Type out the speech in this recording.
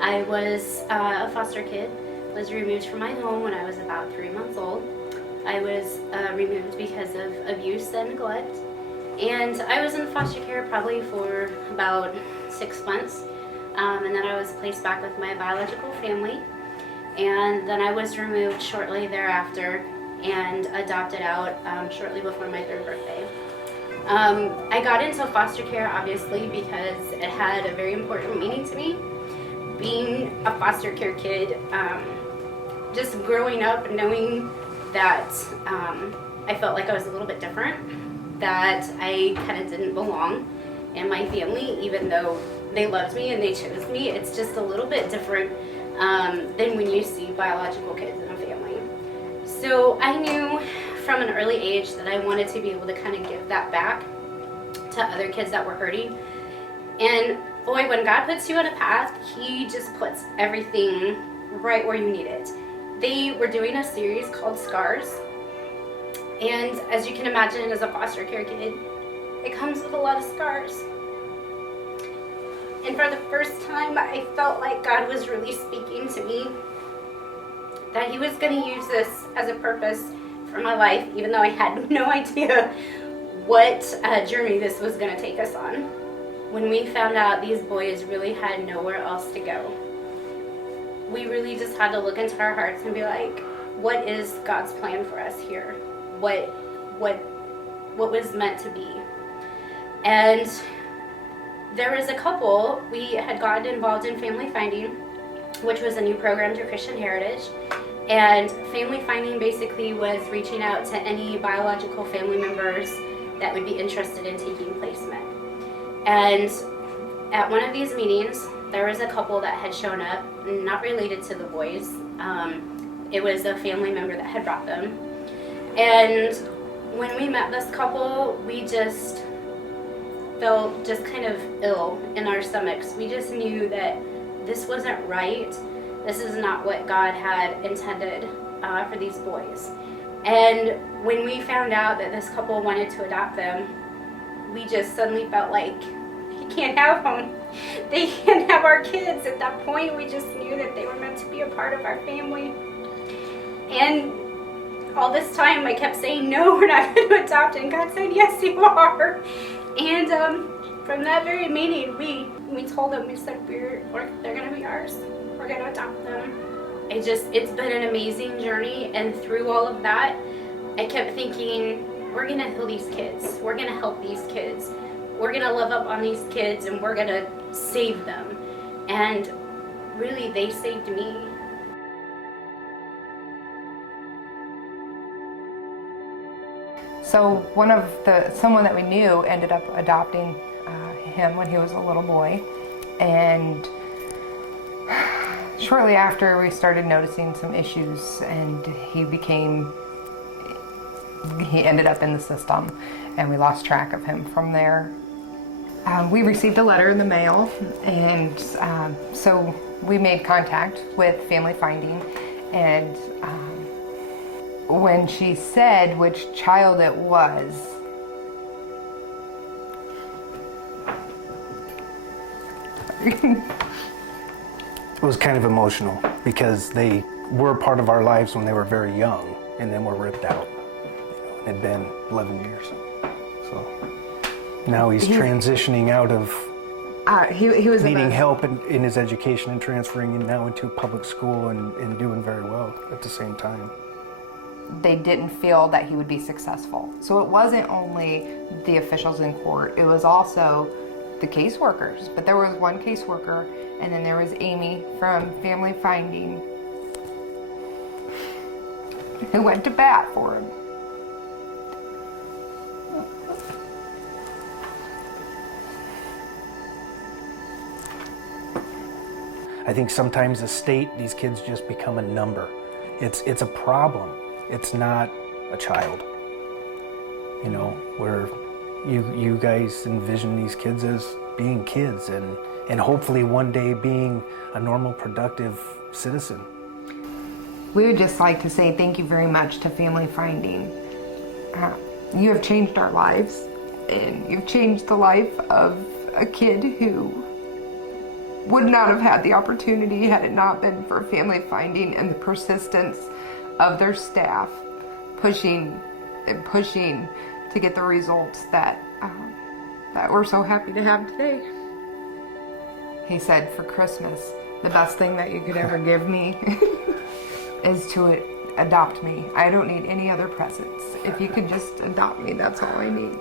I was a foster kid, was removed from my home when I was about 3 months old. I was removed because of abuse and neglect. And I was in foster care probably for about 6 months. And then I was placed back with my biological family. And then I was removed shortly thereafter and adopted out shortly before my 3rd birthday. I got into foster care obviously because it had a very important meaning to me. Being a foster care kid, just growing up and knowing that I felt like I was a little bit different, that I kind of didn't belong in my family, even though they loved me and they chose me. It's just a little bit different than when you see biological kids in a family. So I knew from an early age that I wanted to be able to kind of give that back to other kids that were hurting. And boy, when God puts you on a path, He just puts everything right where you need it. They were doing a series called Scars. And as you can imagine, as a foster care kid, it comes with a lot of scars. And for the first time, I felt like God was really speaking to me, that He was going to use this as a purpose for my life, even though I had no idea what journey this was going to take us on. When we found out these boys really had nowhere else to go, we really just had to look into our hearts and be like, what is God's plan for us here? What was meant to be? And there was a couple, we had gotten involved in Family Finding, which was a new program through Christian Heritage. And Family Finding basically was reaching out to any biological family members that would be interested in taking placement. And at one of these meetings, there was a couple that had shown up, not related to the boys. It was a family member that had brought them. And when we met this couple, we just felt just kind of ill in our stomachs. We just knew that this wasn't right. This is not what God had intended for these boys. And when we found out that this couple wanted to adopt them, we just suddenly felt like, he can't have them. They can't have our kids. At that point, we just knew that they were meant to be a part of our family. And all this time, I kept saying, no, we're not going to adopt. And God said, yes, you are. And from that very meeting, we told them, we said, they're going to be ours. We're going to adopt them. It's been an amazing journey. And through all of that, I kept thinking, we're going to heal these kids. We're going to help these kids. We're going to love up on these kids, and we're going to save them. And really, they saved me. So someone that we knew ended up adopting him when he was a little boy, and shortly after we started noticing some issues, and he ended up in the system, and we lost track of him from there. We received a letter in the mail, and so we made contact with Family Finding, and when she said which child it was, it was kind of emotional because they were a part of our lives when they were very young, and then were ripped out. It had been 11 years. So now he's transitioning out of he was needing help in his education and transferring now into public school and doing very well at the same time. They didn't feel that he would be successful. So it wasn't only the officials in court, it was also the caseworkers. But there was one caseworker, and then there was Amy from Family Finding who went to bat for him. I think sometimes the state, these kids just become a number. It's a problem. It's not a child. You know, where you guys envision these kids as being kids and hopefully one day being a normal, productive citizen. We would just like to say thank you very much to Family Finding. You have changed our lives, and you've changed the life of a kid who would not have had the opportunity had it not been for Family Finding and the persistence of their staff pushing and pushing to get the results that we're so happy to have today. He said, for Christmas, the best thing that you could ever give me is to adopt me. I don't need any other presents. If you could just adopt me, that's all I need.